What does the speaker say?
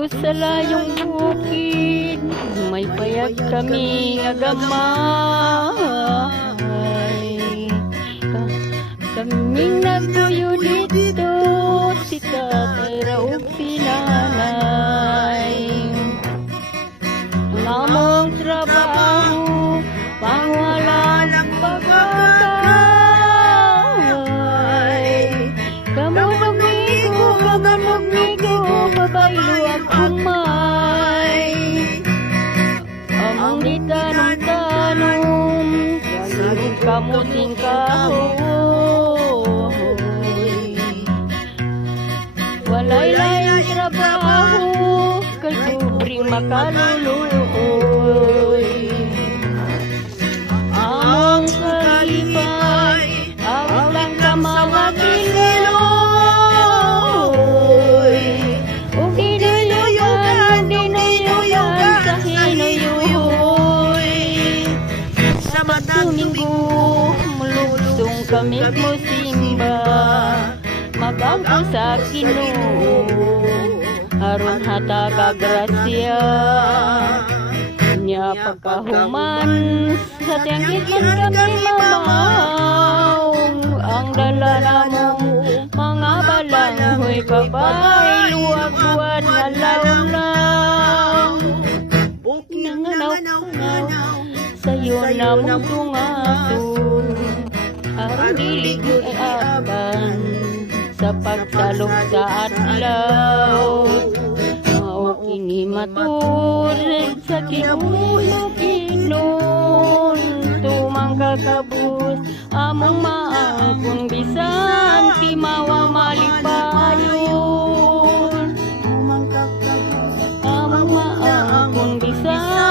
Dito sa layong bukid, may payag kami nga gamay. Kaming nagtuyo dito, si tatay raog sinanay. Namong trabaho, pangwalang pagkakay. Kamunog nigo, babaylo at umay. Among di tanong-tanong, saling kamuting kahoy. Walay layang trabaho, kay kubring makaluluoy. Among kalipay, awit lang ka mga kiloy. Ug dinuyugan sa hinuyuhoy. Sa Domingo, mulugsong kami mo simba, magangko sa Ginoo, aron hataga grasya. Nya pagkahuman sa tiyangitan kami mamaong, ang dala namong mga balanghoy kabay, luwag buwan na lawlaw. Nanganaw-naw sa'yo namong tungason, aron dilig ay aban sa pagsalok sa adlaw. Mao kini matud sa kinulo-kinon, tumang kakabus among maangkon bisan ti mawa malipayon. Among maangkon bisan